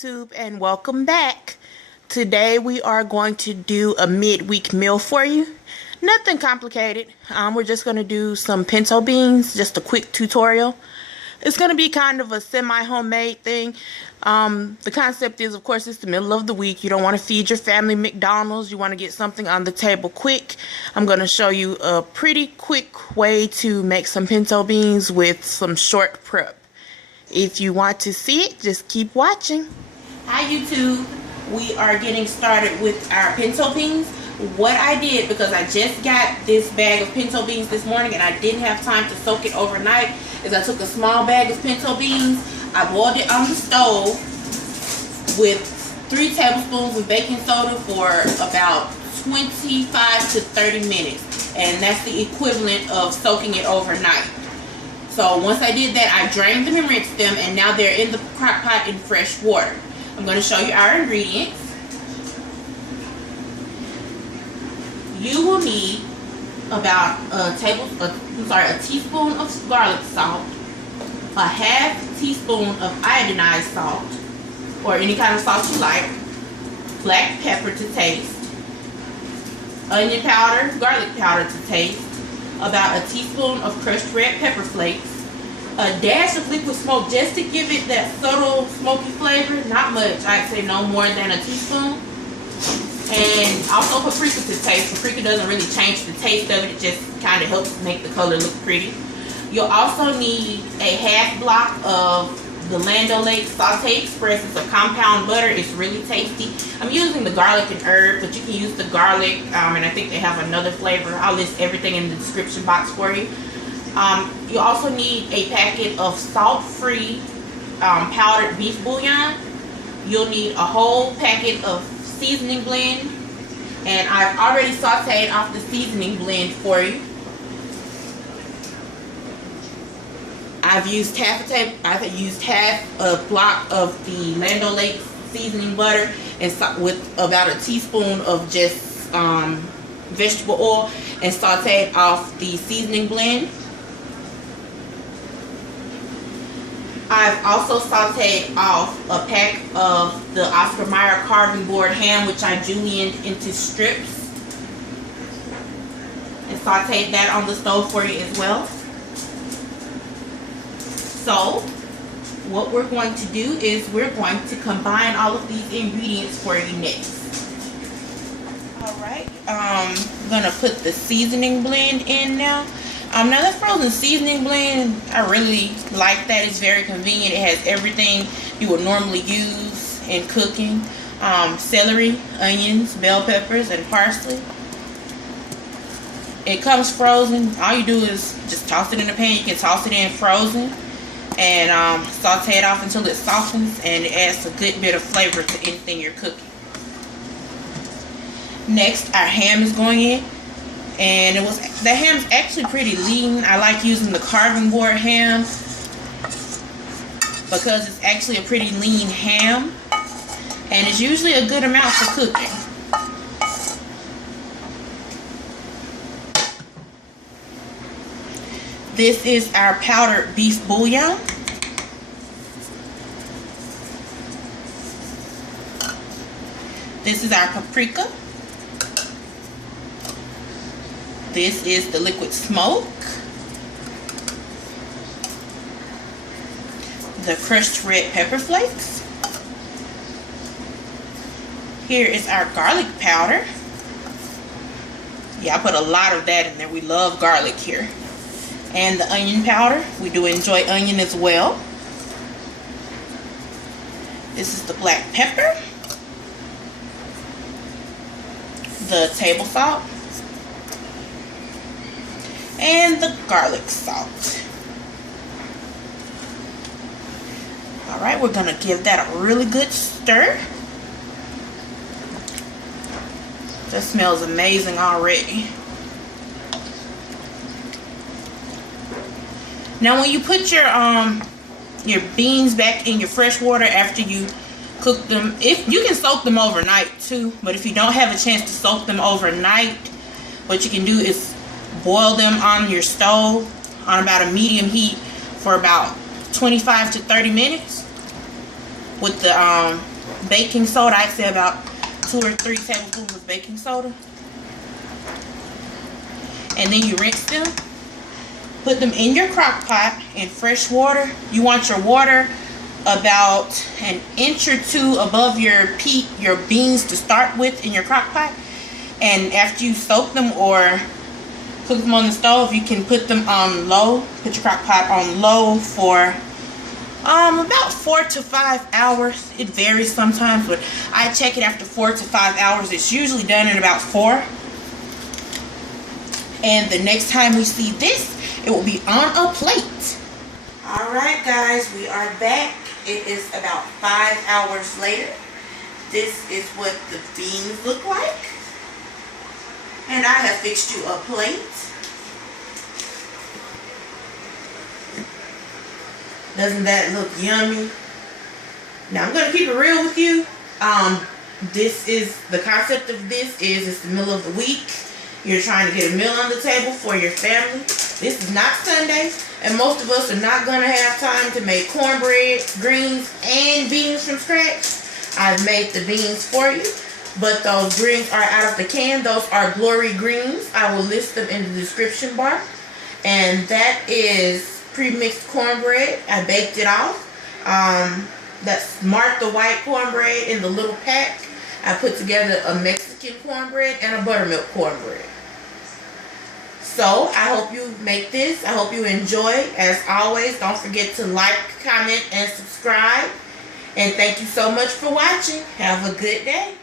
YouTube, and welcome back. Today we are going to do a midweek meal for you. Nothing complicated. We're just going to do some pinto beans, just a quick tutorial. It's going to be kind of a semi-homemade thing. The concept is, of course, it's the middle of the week. You don't want to feed your family McDonald's. You want to get something on the table quick. I'm going to show you a pretty quick way to make some pinto beans with some short prep. If you want to see it, just keep watching. Hi YouTube. We are getting started with our pinto beans. What I did, because I just got this bag of pinto beans this morning and I didn't have time to soak it overnight, is I took a small bag of pinto beans, I boiled it on the stove with 3 tablespoons of baking soda for about 25 to 30 minutes. And that's the equivalent of soaking it overnight. So once I did that, I drained them and rinsed them, and now they're in the crock pot in fresh water. I'm going to show you our ingredients. You will need about a teaspoon of garlic salt, a half teaspoon of iodinized salt, or any kind of salt you like, black pepper to taste, onion powder, garlic powder to taste, about a teaspoon of crushed red pepper flakes, a dash of liquid smoke just to give it that subtle smoky flavor, not much, I'd say no more than a teaspoon, and also paprika to taste. Paprika doesn't really change the taste of it, it just kind of helps make the color look pretty. You'll also need a half block of the Land O'Lakes Sautee Express. It's a compound butter. It's really tasty. I'm using the garlic and herb, but you can use the garlic, and I think they have another flavor. I'll list everything in the description box for you. You also need a packet of salt-free powdered beef bouillon. You'll need a whole packet of seasoning blend, and I've already sauteed off the seasoning blend for you. I've used half a block of the Land O'Lakes seasoning butter, and with about a teaspoon of just vegetable oil, and sauteed off the seasoning blend. I've also sauteed off a pack of the Oscar Mayer carving board ham, which I julienned into strips, and sauteed that on the stove for you as well. So what we're going to do is we're going to combine all of these ingredients for you next. Alright, I'm going to put the seasoning blend in now. Now the frozen seasoning blend, I really like that. It's very convenient. It has everything you would normally use in cooking. Celery, onions, bell peppers, and parsley. It comes frozen. All you do is just toss it in the pan. You can toss it in frozen and saute it off until it softens, and it adds a good bit of flavor to anything you're cooking. Next, our ham is going in. And the ham's actually pretty lean. I like using the carving board ham because it's actually a pretty lean ham, and it's usually a good amount for cooking. This is our powdered beef bouillon. This is our paprika. This is the liquid smoke, the crushed red pepper flakes. Here is our garlic powder. Yeah, I put a lot of that in there. We love garlic here. And the onion powder. We do enjoy onion as well. This is the black pepper, the table salt, and the garlic salt. Alright, we're going to give that a really good stir. That smells amazing already. Now when you put your beans back in your fresh water after you cook them, if you can soak them overnight too, but if you don't have a chance to soak them overnight, what you can do is boil them on your stove on about a medium heat for about 25 to 30 minutes with the baking soda. I'd say about 2 or 3 tablespoons of baking soda. And then you rinse them. Put them in your crock pot in fresh water. You want your water about 1 inch or 2 above your beans to start with in your crock pot. And after you soak them or cook them on the stove, you can put them on low. Put your crock pot on low for about 4 to 5 hours. It varies sometimes, but I check it after 4 to 5 hours. It's usually done in about 4. And the next time we see this, it will be on a plate. Alright guys, we are back. It is about 5 hours later. This is what the beans look like. And I have fixed you a plate. Doesn't that look yummy? Now I'm going to keep it real with you. This is, the concept of this is, it's the middle of the week. You're trying to get a meal on the table for your family. This is not Sunday, and most of us are not going to have time to make cornbread, greens, and beans from scratch. I've made the beans for you, but those greens are out of the can. Those are Glory greens. I will list them in the description bar. And that is pre-mixed cornbread. I baked it off. That's Martha White cornbread in the little pack. I put together a Mexican cornbread and a buttermilk cornbread. So, I hope you make this. I hope you enjoy. As always, don't forget to like, comment, and subscribe. And thank you so much for watching. Have a good day.